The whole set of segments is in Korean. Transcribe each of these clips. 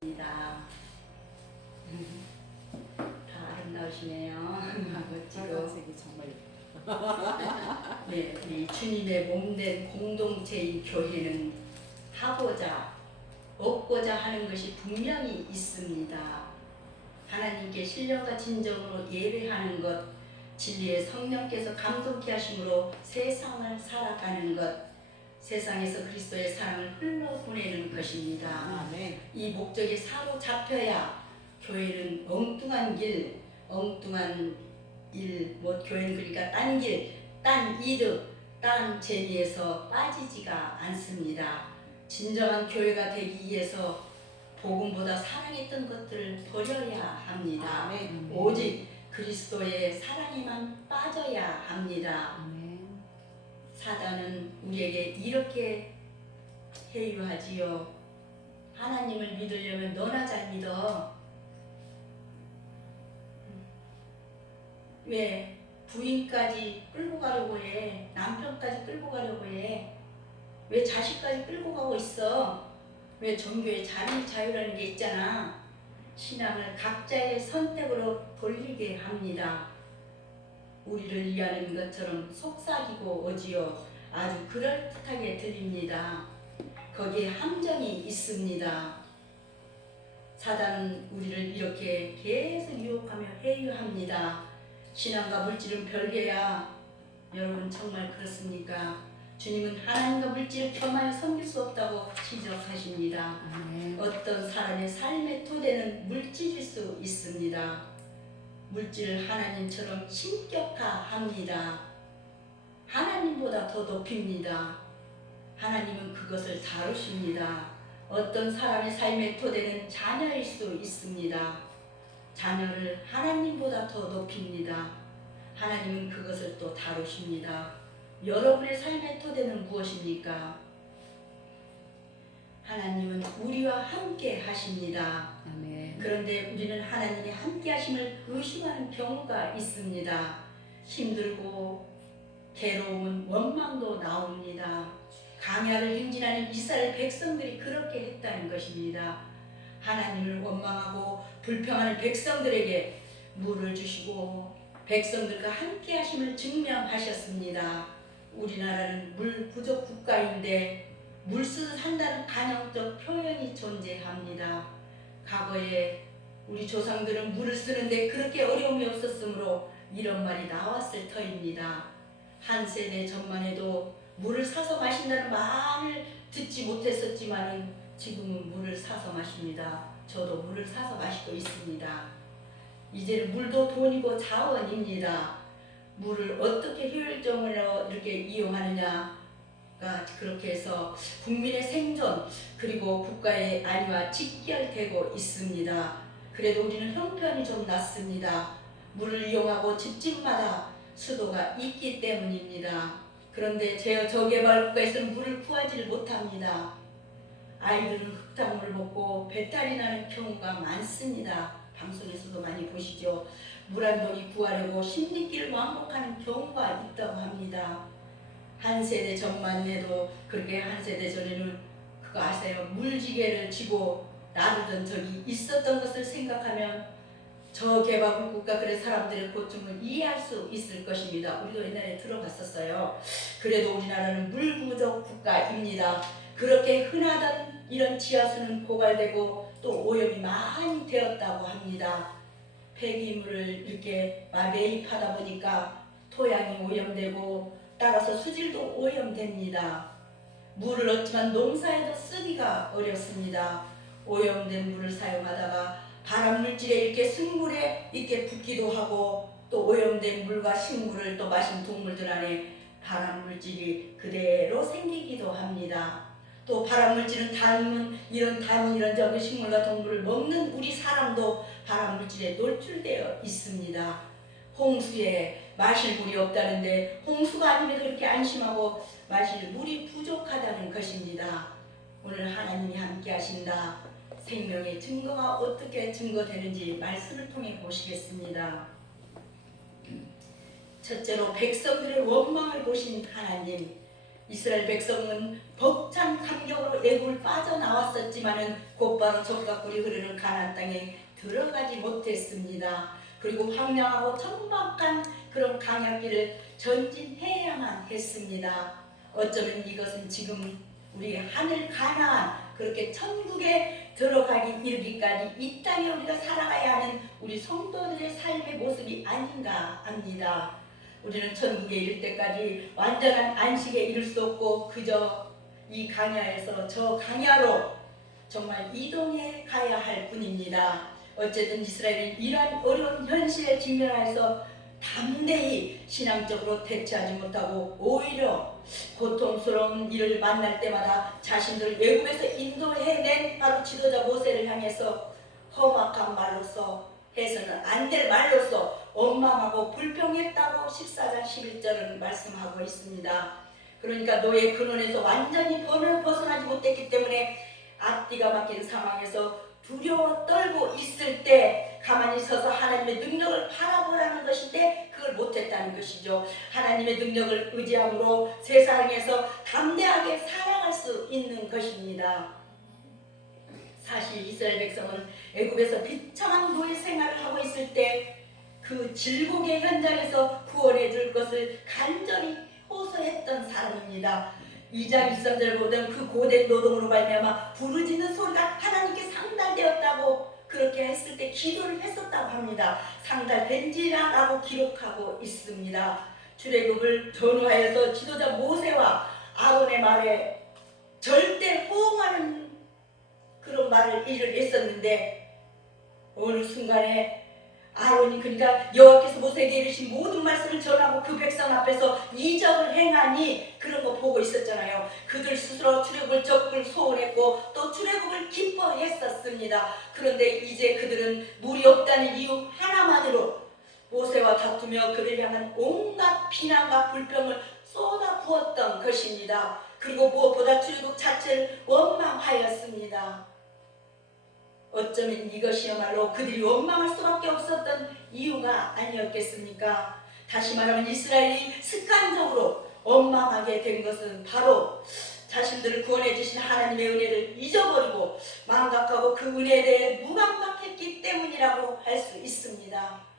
다 아름다우시네요. 멋지고. 빨간색이 정말 네, 우리 주님의 몸된 공동체인 교회는 하고자 얻고자 하는 것이 분명히 있습니다. 하나님께 신령과 진정으로 예배하는 것, 진리의 성령께서 감동케 하심으로 세상을 살아가는 것, 세상에서 그리스도의 사랑을 흘러보내는 것입니다. 아멘. 이 목적에 사로잡혀야 교회는 엉뚱한 길, 엉뚱한 일, 교회는 그러니까 딴 길, 딴 이득, 딴 재미에서 빠지지가 않습니다. 진정한 교회가 되기 위해서 복음보다 사랑했던 것들을 버려야 합니다. 아멘. 오직 그리스도의 사랑에만 빠져야 합니다. 아멘. 사단은 우리에게 이렇게 회유하지요. 하나님을 믿으려면 너나 잘 믿어. 왜 부인까지 끌고 가려고 해? 남편까지 끌고 가려고 해? 왜 자식까지 끌고 가고 있어? 왜 종교의 자유라는 게 있잖아. 신앙을 각자의 선택으로 돌리게 합니다. 우리를 이해하는 것처럼 속삭이고 오지요. 아주 그럴듯하게 들립니다. 거기에 함정이 있습니다. 사단은 우리를 이렇게 계속 유혹하며 회유합니다. 신앙과 물질은 별개야. 여러분 정말 그렇습니까? 주님은 하나님과 물질을 겸하여 섬길 수 없다고 지적하십니다. 어떤 사람의 삶의 토대는 물질일 수 있습니다. 물질을 하나님처럼 신격화합니다. 하나님보다 더 높입니다. 하나님은 그것을 다루십니다. 어떤 사람의 삶의 토대는 자녀일 수 있습니다. 자녀를 하나님보다 더 높입니다. 하나님은 그것을 또 다루십니다. 여러분의 삶의 토대는 무엇입니까? 하나님은 우리와 함께 하십니다. 아멘. 그런데 우리는 하나님의 함께 하심을 의심하는 경우가 있습니다. 힘들고 괴로움은 원망도 나옵니다. 강야를 행진하는 이스라엘 백성들이 그렇게 했다는 것입니다. 하나님을 원망하고 불평하는 백성들에게 물을 주시고 백성들과 함께 하심을 증명하셨습니다. 우리나라는 물 부족 국가인데 물쓰듯 한다는 간헐적 표현이 존재합니다. 과거에 우리 조상들은 물을 쓰는데 그렇게 어려움이 없었으므로 이런 말이 나왔을 터입니다. 한 세대 전만 해도 물을 사서 마신다는 말을 듣지 못했었지만은 지금은 물을 사서 마십니다. 저도 물을 사서 마시고 있습니다. 이제는 물도 돈이고 자원입니다. 물을 어떻게 효율적으로 이렇게 이용하느냐 그렇게 해서 국민의 생존 그리고 국가의 안위와 직결되고 있습니다. 그래도 우리는 형편이 좀 낮습니다. 물을 이용하고 집집마다 수도가 있기 때문입니다. 그런데 저개발국가에서는 물을 구하지를 못합니다. 아이들은 흙탕물을 먹고 배탈이 나는 경우가 많습니다. 방송에서도 많이 보시죠. 물 한 동이 구하려고 십리길을 왕복하는 경우가 있다고 합니다. 한 세대 전만 해도 그렇게 한 세대 전에는 그거 아세요? 물지개를 쥐고 나르던 적이 있었던 것을 생각하면 저개발국 국가 그런 사람들의 고충을 이해할 수 있을 것입니다. 우리도 옛날에 들어봤었어요. 그래도 우리나라는 물 부족 국가입니다. 그렇게 흔하던 이런 지하수는 고갈되고 또 오염이 많이 되었다고 합니다. 폐기물을 이렇게 매입하다 보니까 토양이 오염되고 따라서 수질도 오염됩니다. 물을 얻지만 농사에도 쓰기가 어렵습니다. 오염된 물을 사용하다가 발암물질에 이렇게 식물에 이렇게 붙기도 하고 또 오염된 물과 식물을 또 마신 동물들 안에 발암물질이 그대로 생기기도 합니다. 또 발암물질은 닮은 이런 적은 식물과 동물을 먹는 우리 사람도 발암물질에 노출되어 있습니다. 홍수에 마실 물이 없다는데 홍수가 아님에도 이렇게 안심하고 마실 물이 부족하다는 것입니다. 오늘 하나님이 함께 하신다. 생명의 증거가 어떻게 증거되는지 말씀을 통해 보시겠습니다. 첫째로 백성들의 원망을 보신 하나님. 이스라엘 백성은 벅찬 감격으로 애굽을 빠져나왔었지만은 곧바로 젖과 꿀이 흐르는 가나안 땅에 들어가지 못했습니다. 그리고 황량하고 천박한 그런 강약길을 전진해야만 했습니다. 어쩌면 이것은 지금 우리 하늘 가나안 그렇게 천국에 들어가기 이르기까지 이 땅에 우리가 살아가야 하는 우리 성도들의 삶의 모습이 아닌가 합니다. 우리는 천국에 이를 때까지 완전한 안식에 이를 수 없고 그저 이 강야에서 저 강야로 정말 이동해 가야 할 뿐입니다. 어쨌든 이스라엘은 이러한 어려운 현실에 직면해서 담대히 신앙적으로 대처하지 못하고 오히려 고통스러운 일을 만날 때마다 자신들 애굽에서 인도해낸 바로 지도자 모세를 향해서 험악한 말로서 해서는 안 될 말로서 원망하고 불평했다고 14장 11절은 말씀하고 있습니다. 그러니까 노예 근원에서 완전히 벗어나지 못했기 때문에 앞뒤가 막힌 상황에서 두려워 떨고 있을 때 가만히 서서 하나님의 능력을 바라보라는 것인데 그걸 못했다는 것이죠. 하나님의 능력을 의지함으로 세상에서 담대하게 살아갈 수 있는 것입니다. 사실 이스라엘 백성은 애굽에서 비참한 노예 생활을 하고 있을 때 그 질곡의 현장에서 구원해 줄 것을 간절히 호소했던 사람입니다. 2장 23절 보던 그 고된 노동으로 말미암아 부르짖는 소리가 하나님께 상달되었다고 그렇게 했을 때 기도를 했었다고 합니다. 상달된지라고 기록하고 있습니다. 출애굽을 전후하여서 지도자 모세와 아론의 말에 절대 호응하는 그런 말을 일을 했었는데 어느 순간에 아론이 그러니까 여호와께서 모세에게 이르신 모든 말씀을 전하고 그 백성 앞에서 이적을 행하니 그런 거 보고 있었잖아요. 그들 스스로 출애굽을 적극 소원했고 또 출애굽을 기뻐했었습니다. 그런데 이제 그들은 물이 없다는 이유 하나만으로 모세와 다투며 그를 향한 온갖 비난과 불평을 쏟아부었던 것입니다. 그리고 무엇보다 출애굽 자체를 원망하였습니다. 어쩌면 이것이야말로 그들이 원망할 수밖에 없었던 이유가 아니었겠습니까? 다시 말하면 이스라엘이 습관적으로 원망하게 된 것은 바로 자신들을 구원해 주신 하나님의 은혜를 잊어버리고 망각하고 그 은혜에 대해 무감각했기 때문이라고 할 수 있습니다.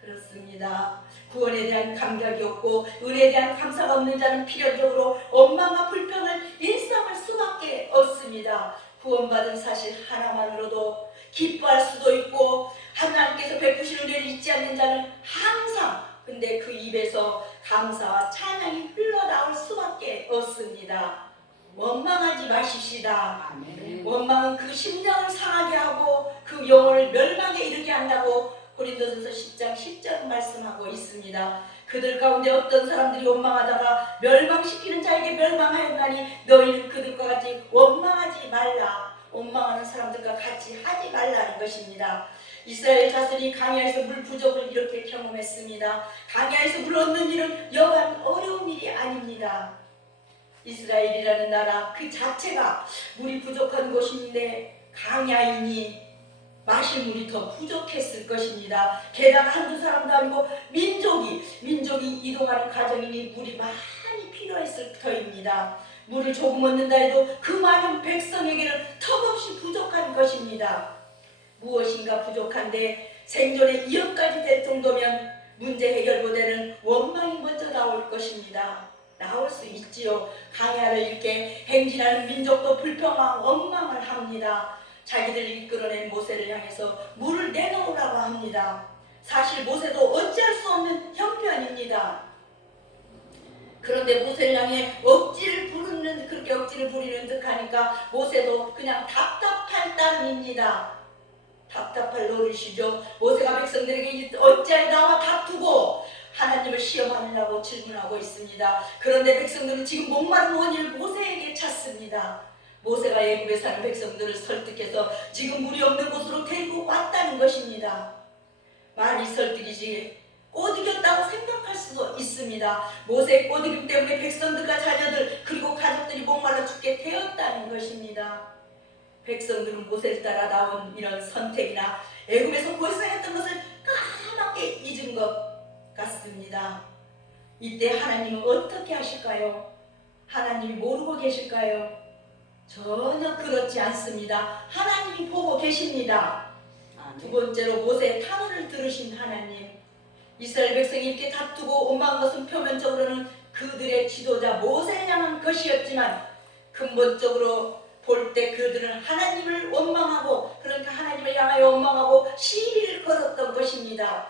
그렇습니다. 구원에 대한 감격이 없고 은혜에 대한 감사가 없는 자는 필연적으로 원망과 불평을 일삼을 수밖에 없습니다. 구원받은 사실 하나만으로도 기뻐할 수도 있고 하나님께서 베푸신 은혜를 잊지 않는 자는 항상 근데 그 입에서 감사와 찬양이 흘러나올 수밖에 없습니다. 원망하지 마십시다. 아멘. 원망은 그 심령을 상하게 하고 그 영혼을 멸망에 이르게 한다고 고린도전서 10장 10절 말씀하고 있습니다. 그들 가운데 어떤 사람들이 원망하다가 멸망시키는 자에게 멸망하였나니 너희는 그들과 같이 원망하지 말라. 원망하는 사람들과 같이 하지 말라는 것입니다. 이스라엘 자손이 강야에서 물 부족을 이렇게 경험했습니다. 강야에서 물 얻는 일은 여간 어려운 일이 아닙니다. 이스라엘이라는 나라 그 자체가 물이 부족한 곳인데 강야이니 마실 물이 더 부족했을 것입니다. 게다가 한두 사람도 아니고 민족이 이동하는 가정이니 물이 많이 필요했을 터입니다. 물을 조금 얻는다 해도 그 많은 백성에게는 턱없이 부족한 것입니다. 무엇인가 부족한데 생존의 이역까지 될 정도면 문제 해결보다는 원망이 먼저 나올 것입니다. 나올 수 있지요. 강야를 이렇게 행진하는 민족도 불평하고 원망을 합니다. 자기들이 이끌어낸 모세를 향해서 물을 내놓으라고 합니다. 사실 모세도 어찌할 수 없는 형편입니다. 그런데 모세를 향해 그렇게 억지를 부리는 듯하니까 모세도 그냥 답답할 따름입니다. 답답할 노릇이죠. 모세가 백성들에게 어찌하여 나와 다투고 하나님을 시험하느냐고 질문하고 있습니다. 그런데 백성들은 지금 목마른 원인을 모세에게 찾습니다. 모세가 애굽에 사는 백성들을 설득해서 지금 물이 없는 곳으로 데리고 왔다는 것입니다. 많이 설득이지 꼬드겼다고 생각할 수도 있습니다. 모세의 꼬드김 때문에 백성들과 자녀들 그리고 가족들이 목말라 죽게 되었다는 것입니다. 백성들은 모세를 따라 나온 이런 선택이나 애굽에서 고생했던 것을 까맣게 잊은 것 같습니다. 이때 하나님은 어떻게 하실까요? 하나님이 모르고 계실까요? 전혀 그렇지 않습니다. 하나님이 보고 계십니다. 두 아멘. 번째로 모세의 탄원을 들으신 하나님. 이스라엘 백성이 이렇게 다투고 원망한 것은 표면적으로는 그들의 지도자 모세를 향한 것이었지만 근본적으로 볼 때 그들은 하나님을 원망하고, 그러니까 하나님을 향하여 원망하고 시비를 걸었던 것입니다.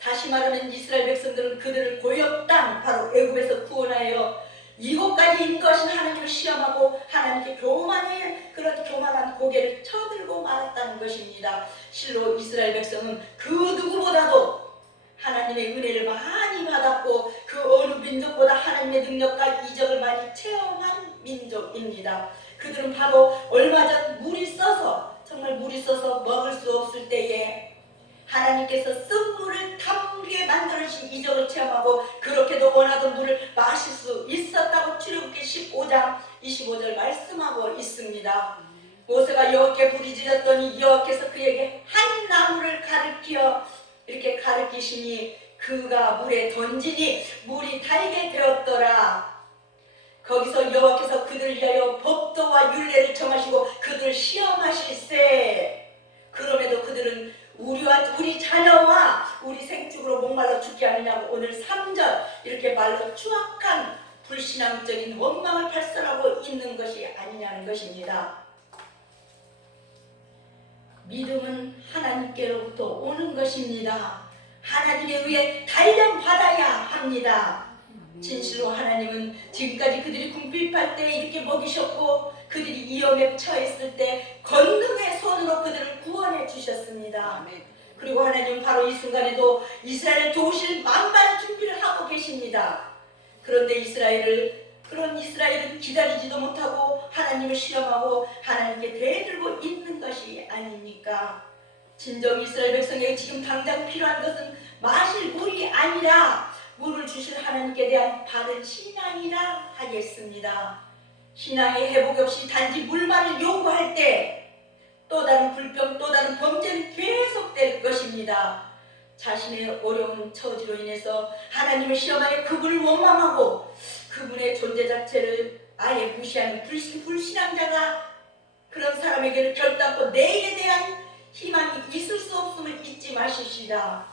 다시 말하면 이스라엘 백성들은 그들을 고역 땅, 바로 애굽에서 구원하여 이곳까지 인 것인 하나님을 시험하고 하나님께 그런 교만한 고개를 쳐들고 말았다는 것입니다. 실로 이스라엘 백성은 그 누구보다도 하나님의 은혜를 많이 받았고 그 어느 민족보다 하나님의 능력과 이적을 많이 체험한 민족입니다. 그들은 바로 얼마 전 정말 물이 써서 먹을 수 없을 때에 하나님께서 쓴물을 담게 만들어주신 이적을 체험하고 그렇게도 원하던 물을 마실 수 있었다고 출애굽기 15장 25절 말씀하고 있습니다. 모세가 여호와께 부르짖었더니 여호와께서 그에게 한 나무를 이렇게 가르치시니 그가 물에 던지니 물이 달게 되었더라. 거기서 여호와께서 그들을 위하여 법도와 율례를 정하시고 그들을 시험하실세. 그럼에도 그들은 우리 자녀와 우리 생축으로 목말라 죽게 하느냐고 오늘 3절 이렇게 말로 추악한 불신앙적인 원망을 발설하고 있는 것이 아니냐는 것입니다. 믿음은 하나님께로부터 오는 것입니다. 하나님에 의해 단련받아야 합니다. 진실로 하나님은 지금까지 그들이 궁핍할 때 이렇게 먹이셨고 그들이 위험에 처했을 때 권능의 손으로 그들을 구원해 주셨습니다. 그리고 하나님은 바로 이 순간에도 이스라엘을 도우실 만반의 준비를 하고 계십니다. 그런데 그런 이스라엘은 기다리지도 못하고 하나님을 시험하고 하나님께 대들고 있는 것이 아닙니까? 진정 이스라엘 백성에게 지금 당장 필요한 것은 마실 물이 아니라 물을 주실 하나님께 대한 바른 신앙이라 하겠습니다. 신앙의 회복 없이 단지 물만을 요구할 때 또 다른 불평, 또 다른 범죄는 계속될 것입니다. 자신의 어려운 처지로 인해서 하나님을 시험하여 그분을 원망하고 그분의 존재 자체를 아예 무시하는 불신앙자가 그런 사람에게는 결단코 내일에 대한 희망이 있을 수 없음을 잊지 마십시다.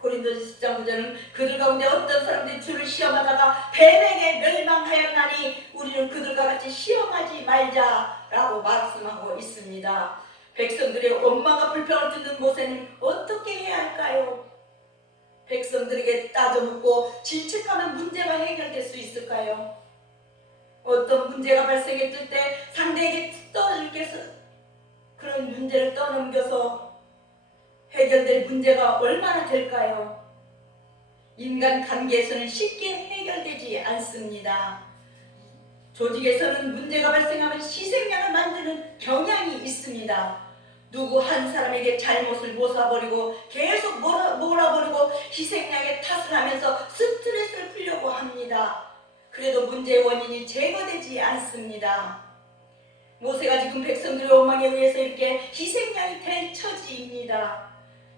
고린도서 10장 9절은 그들 가운데 어떤 사람들이 주를 시험하다가 뱀에게 멸망하였나니 우리는 그들과 같이 시험하지 말자라고 말씀하고 있습니다. 백성들의 원망과 불평을 듣는 모세는 어떻게 해야 할까요? 백성들에게 따져묻고 질책하면 문제가 해결될 수 있을까요? 어떤 문제가 발생했을 때 상대에게 그런 문제를 떠넘겨서 해결될 문제가 얼마나 될까요? 인간 관계에서는 쉽게 해결되지 않습니다. 조직에서는 문제가 발생하면 희생양을 만드는 경향이 있습니다. 누구 한 사람에게 잘못을 мот아버리고 계속 몰아버리고 희생양의 탓을 하면서 스트레스를 풀려고 합니다. 그래도 문제의 원인이 제거되지 않습니다. 모세가 지금 백성들의 원망에 의해서 이렇게 희생양이 될 처지입니다.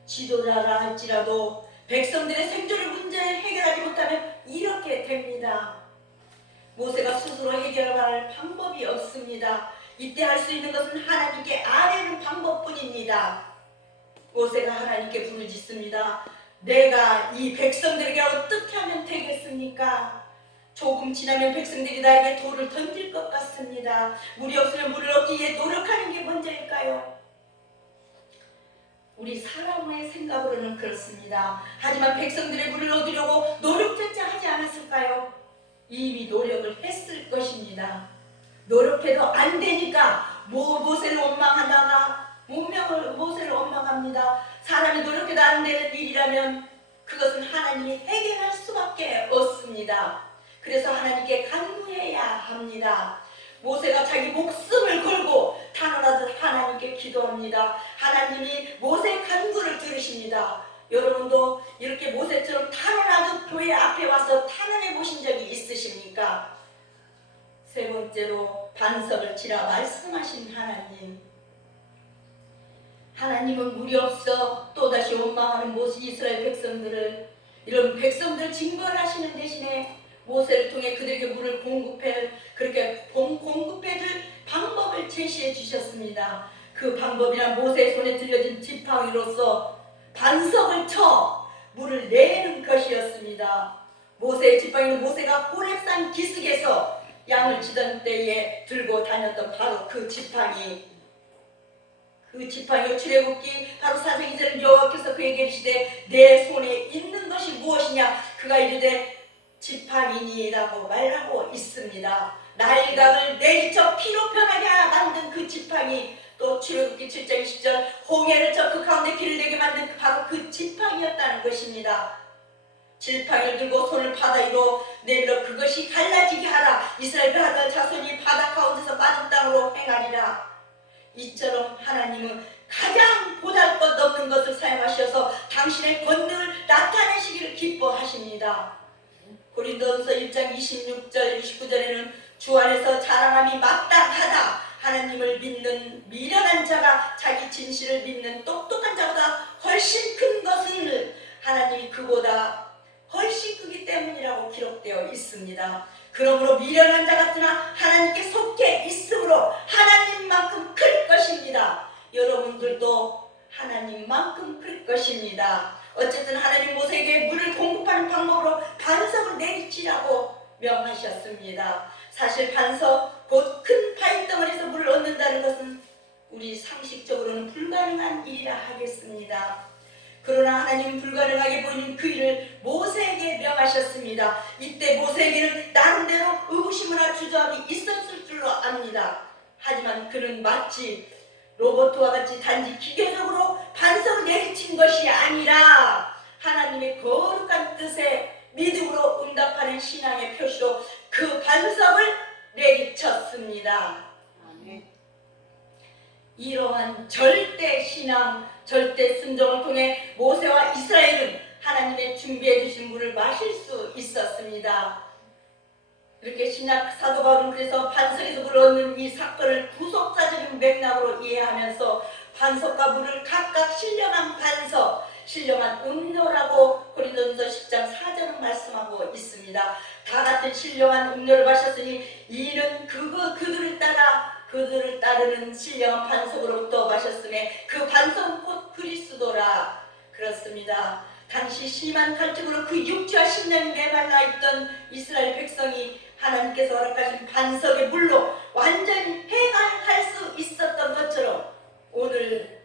지도자라 할지라도 백성들의 생존의 문제를 해결하지 못하면 이렇게 됩니다. 모세가 스스로 해결할 방법이 없습니다. 이때 할 수 있는 것은 하나님께 아뢰는 방법뿐입니다. 모세가 하나님께 부르짖습니다. 내가 이 백성들에게 어떻게 하면 되겠습니까? 조금 지나면 백성들이 나에게 돌을 던질 것 같습니다. 물이 없으면 물을 얻기 위해 노력하는 게 문제일까요? 우리 사람의 생각으로는 그렇습니다. 하지만 백성들의 물을 얻으려고 노력조차 하지 않았을까요? 이미 노력을 했을 것입니다. 노력해도 안 되니까 모세를 원망하다가 모세를 원망합니다. 사람이 노력해도 안 되는 일이라면 그것은 하나님이 해결할 수밖에 없습니다. 그래서 하나님께 간구해야 합니다. 모세가 자기 목숨을 걸고 탄원하듯 하나님께 기도합니다. 하나님이 모세의 간구를 들으십니다. 여러분도 이렇게 모세처럼 탄원하듯 교회 앞에 와서 탄원해 보신 적이 있으십니까? 세 번째로 반석을 치라 말씀하신 하나님. 하나님은 물이 없어 또다시 원망하는 이스라엘 백성들을, 이런 백성들을 징벌하시는 대신에 모세를 통해 그들에게 물을 공급해 줄 방법을 제시해 주셨습니다. 그 방법이란 모세의 손에 들려진 지팡이로서 반석을 쳐 물을 내는 것이었습니다. 모세의 지팡이는 모세가 호렙산 기슭에서 양을 치던 때에 들고 다녔던 바로 그 지팡이. 그 지팡이의 출애굽기 바로 4장 2절은 여호와께서 그에게 이르시되 내 손에 있는 것이 무엇이냐? 그가 이르되 지팡이니라고 말하고 있습니다. 나일강을 내리쳐 피로 변하게 만든 그 지팡이, 또 출애굽기 7장 20절 홍해를 저 그 가운데 길을 내게 만든 바로 그 지팡이였다는 것입니다. 지팡이를 들고 손을 바다 위로 내밀어 그것이 갈라지게 하라. 이스라엘 자손이 바다 가운데서 빠진 땅으로 행하리라. 이처럼 하나님은 가장 보잘것없는 것을 사용하셔서 당신의 권능을 나타내시기를 기뻐하십니다. 고린도전서 1장 26절 29절에는 주 안에서 자랑함이 마땅하다. 하나님을 믿는 미련한 자가 자기 진실을 믿는 똑똑한 자보다 훨씬 큰 것을 하나님이 그보다 훨씬 크기 때문이라고 기록되어 있습니다. 그러므로 미련한 자 같으나 하나님께 속해 있으므로 하나님만큼 클 것입니다. 여러분들도 하나님만큼 클 것입니다. 어쨌든 하나님 모세에게 물을 공급하는 방법으로 반석을 내리치라고 명하셨습니다. 사실 반석, 곧 큰 바위덩어리에서 물을 얻는다는 것은 우리 상식적으로는 불가능한 일이라 하겠습니다. 그러나 하나님은 불가능하게 보이는 그 일을 모세에게 명하셨습니다. 이때 모세에게는 나름대로 의구심이나 주저함이 있었을 줄로 압니다. 하지만 그는 마치 로봇과 같이 단지 기계적으로 반석을 내리친 것이 아니라 하나님의 거룩한 뜻에 믿음으로 응답하는 신앙의 표시로 그 반석을 내리쳤습니다. 이러한 절대 신앙, 절대 순종을 통해 모세와 이스라엘은 하나님의 준비해 주신 물을 마실 수 있었습니다. 이렇게 신약 사도 바울은 그래서 반석에서 물을 얻는 이 사건을 구속사적인 맥락으로 이해하면서 반석과 물을 각각 신령한 반석, 신령한 음료라고 고린도전서 10장 4절은 말씀하고 있습니다. 다 같은 신령한 음료를 마셨으니 이는 그들을 따르는 신령한 반석으로부터 마셨음에 그 반석은 곧 그리스도라. 그렇습니다. 당시 심한 갈증으로 그 육체와 심령이 메말라 있던 이스라엘 백성이 하나님께서 허락하신 반석의 물로 완전히 해방할 수 있었던 것처럼 오늘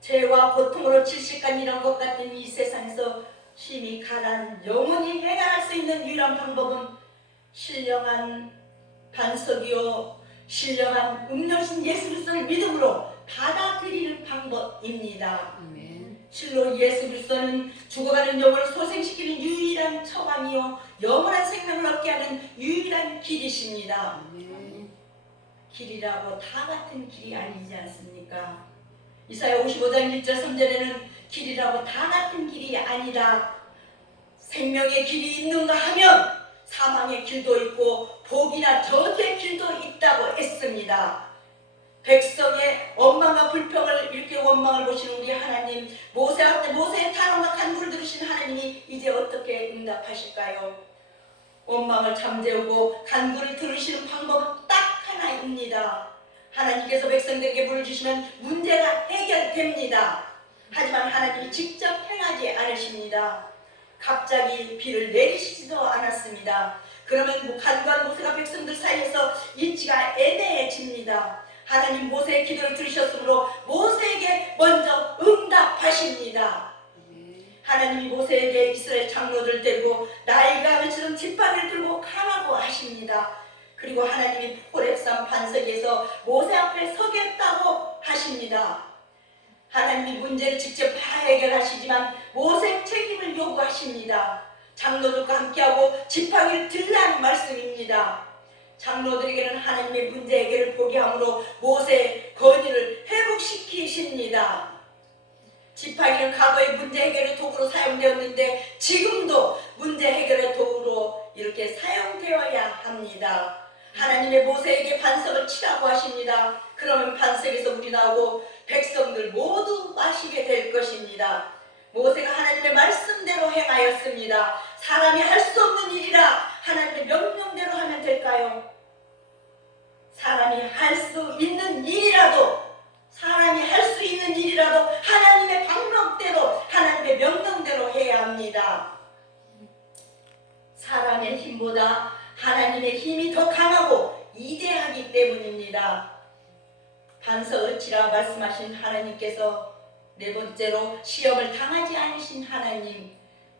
죄와 고통으로 질식한 이런 것 같은 이 세상에서 심히 가난 영원히 해결할 수 있는 유일한 방법은 신령한 반석이요 신령한 음료신 예수 그리스도를 믿음으로 받아들이는 방법입니다. 실로 예수 그리스도는 죽어가는 영혼을 소생시키는 유일한 처방이요 영원한 생명을 얻게 하는 유일한 길이십니다. 길이라고 다 같은 길이 아니지 않습니까? 이사야 55장 1절 3절에는 길이라고 다 같은 길이 아니라 생명의 길이 있는가 하면 사망의 길도 있고 복이나 저주의 길도 있다고 했습니다. 백성의 원망과 불평을 이렇게 원망을 보시는 우리 하나님, 모세의 탄원과 간구를 들으신 하나님이 이제 어떻게 응답하실까요? 원망을 잠재우고 간구를 들으시는 방법은 딱 하나입니다. 하나님께서 백성들에게 물을 주시면 문제가 해결됩니다. 하지만 하나님이 직접 행하지 않으십니다. 갑자기 비를 내리시지도 않았습니다. 그러면 간구한 모세가 백성들 사이에서 이치가 애매해집니다. 하나님 모세의 기도를 들으셨으므로 모세에게 먼저 응답하십니다. 하나님이 모세에게 이스라엘 장로들 데리고 나일강을 치는 지팡이를 들고 가라고 하십니다. 그리고 하나님이 호렙산 반석에서 모세 앞에 서겠다고 하십니다. 하나님이 문제를 직접 다 해결하시지만 모세 책임을 요구하십니다. 장로들과 함께하고 지팡이를 들라는 말씀입니다. 장로들에게는 하나님의 문제 해결을 보게 함으로 모세의 권위를 회복시키십니다. 지팡이는 과거의 문제 해결의 도구로 사용되었는데 지금도 문제 해결의 도구로 이렇게 사용되어야 합니다. 하나님의 모세에게 반석을 치라고 하십니다. 그러면 반석에서 물이 나오고 백성들 모두 마시게 될 것입니다. 모세가 하나님의 말씀대로 행하였습니다. 사람이 할 수 없는 일이라 하나님의 명령대로 하면 될까요? 사람이 할 있습니다. 반석 어치라 말씀하신 하나님께서 네 번째로 시험을 당하지 않으신 하나님,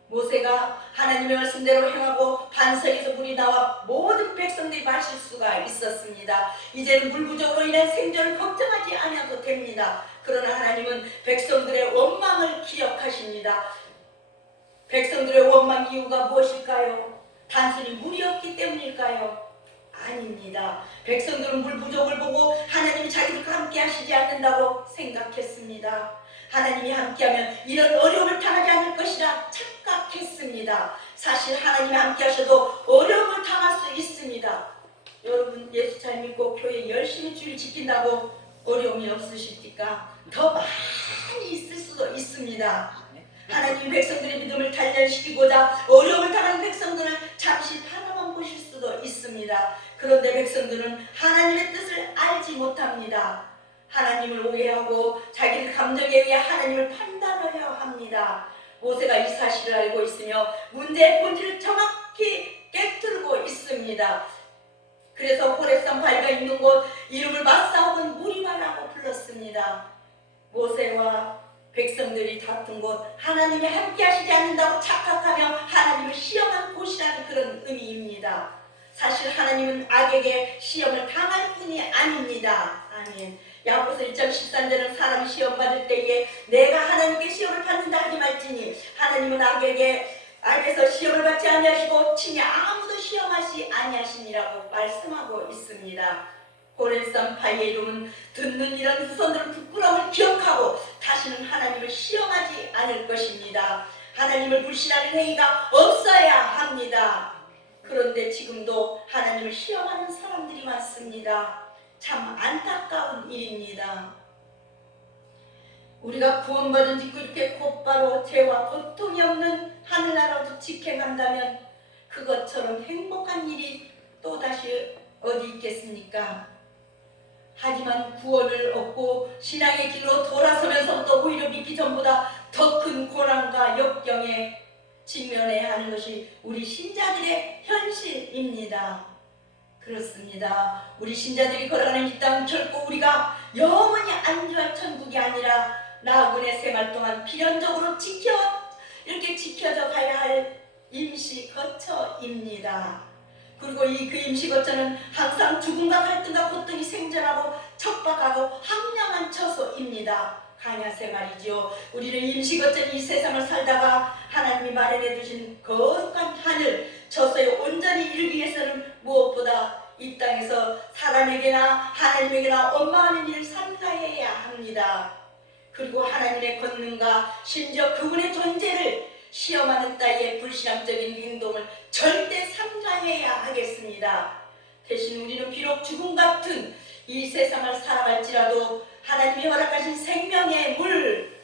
모세가 하나님의 말씀대로 행하고 반석에서 물이 나와 모든 백성들이 마실 수가 있었습니다. 이제는 물 부족으로 인한 생존을 걱정하지 않아도 됩니다. 그러나 하나님은 백성들의 원망을 기억하십니다. 백성들의 원망 이유가 무엇일까요? 단순히 물이 없기 때문일까요? 아닙니다. 백성들은 물 부족을 보고 하나님이 자기들과 함께 하시지 않는다고 생각했습니다. 하나님이 함께하면 이런 어려움을 당하지 않을 것이라 착각했습니다. 사실 하나님이 함께 하셔도 어려움을 당할 수 있습니다. 여러분 예수 잘 믿고 교회 열심히 주일 지킨다고 어려움이 없으십니까? 더 많이 있을 수도 있습니다. 하나님 백성들의 믿음을 단련시키고자 어려움을 당하는 백성들을 잠시 바라만 보실 수도 있습니다. 그런데 백성들은 하나님의 뜻을 알지 못합니다. 하나님을 오해하고 자기의 감정에 의해 하나님을 판단하려 합니다. 모세가 이 사실을 알고 있으며 문제의 본질을 정확히 깨뜨리고 있습니다. 그래서 호렙산 바위가 있는 곳 이름을 마사 혹은 무리바라고 불렀습니다. 모세와 백성들이 다툰 곳, 하나님이 함께 하시지 않는다고 착각하며 하나님을 시험한 곳이라는 그런 의미입니다. 사실 하나님은 악에게 시험을 당할 뿐이 아닙니다. 아멘. 야고보서 1:13절은 사람이 시험받을 때에 내가 하나님께 시험을 받는다 하지 말지니 하나님은 악에서 시험을 받지 아니하시고 친히 아무도 시험하시 아니하시니라고 말씀하고 있습니다. 호렙산 바위의 이름은 듣는 이런 후손들은 부끄러움을 기억하고 다시는 하나님을 시험하지 않을 것입니다. 하나님을 불신하는 행위가 없어야 합니다. 그런데 지금도 하나님을 시험하는 사람들이 많습니다. 참 안타까운 일입니다. 우리가 구원받은 뒤고 이렇게 곧바로 죄와 고통이 없는 하늘나라로 직행한다면 그것처럼 행복한 일이 또다시 어디 있겠습니까? 하지만 구원을 얻고 신앙의 길로 돌아서면서부터 오히려 믿기 전보다 더 큰 고난과 역경에 직면해야 하는 것이 우리 신자들의 현실입니다. 그렇습니다. 우리 신자들이 걸어가는 이 땅은 결코 우리가 영원히 안주할 천국이 아니라 나그네 생활 동안 필연적으로 이렇게 지켜져 가야 할 임시 거처입니다. 그리고 그 임시 거처는 항상 죽음과 갈등과 고통이 생존하고 척박하고 황량한 처소입니다. 강야 생활이지요. 우리는 임시 거처인 이 세상을 살다가 하나님이 마련해 두신 거룩한 하늘 처소에 온전히 이르기 위해서는 무엇보다 이 땅에서 사람에게나 하나님에게나 원망하는 일을 삼가해야 합니다. 그리고 하나님의 권능과 심지어 그분의 존재를 시험하는 따위의 불신앙적인 행동을 절대 삼가해야 하겠습니다. 대신 우리는 비록 죽음 같은 이 세상을 살아갈지라도 하나님이 허락하신 생명의 물,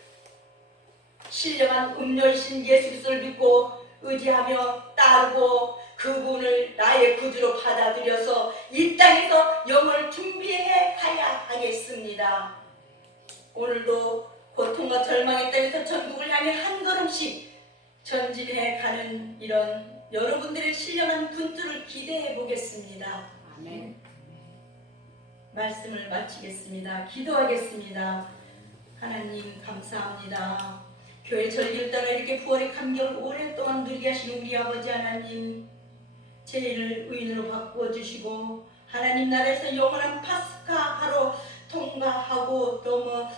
신령한 음료이신 예수 그리스도를 믿고 의지하며 따르고 그분을 나의 구주로 받아들여서 이 땅에서 영을 준비해 가야 하겠습니다. 오늘도 고통과 절망의 땅에서 천국을 향해 한 걸음씩 전진해 가는 이런 여러분들의 신령한 분투를 기대해 보겠습니다. 아멘. 말씀을 마치겠습니다. 기도하겠습니다. 하나님 감사합니다. 교회 절기를 따라 이렇게 부활의 감격을 오랫동안 누리게 하시는 우리 아버지 하나님, 죄인을 의인으로 바꾸어 주시고 하나님 나라에서 영원한 파스카 하루 통과하고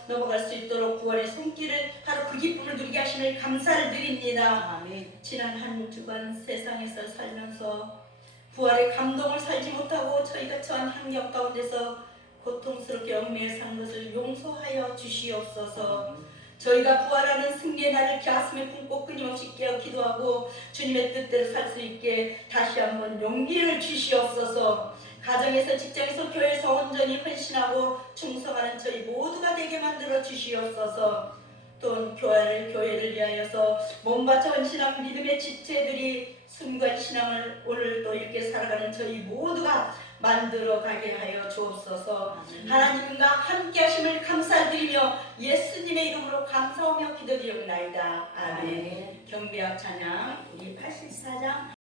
넘어갈 수 있도록 구원의 손길을 바로 그 기쁨을 누리게 하시는 감사를 드립니다. 아멘. 지난 한 주간 세상에서 살면서 부활의 감동을 살지 못하고 저희가 처한 환경 가운데서 고통스럽게 얽매여 산 것을 용서하여 주시옵소서. 저희가 부활하는 승리의 날을 가슴에 품고 끊임없이 깨어 기도하고 주님의 뜻대로 살 수 있게 다시 한번 용기를 주시옵소서. 가정에서 직장에서 교회에서 온전히 헌신하고 충성하는 저희 모두가 되게 만들어 주시옵소서. 또 교회를 위하여서 몸바쳐 헌신한 믿음의 지체들이 순간 신앙을 오늘도 이렇게 살아가는 저희 모두가 만들어 가게 하여 주옵소서. 하나님과 함께 하심을 감사드리며 예수님의 이름으로 감사하며 기도드리옵나이다. 아멘. 경배와 찬양 우리 84장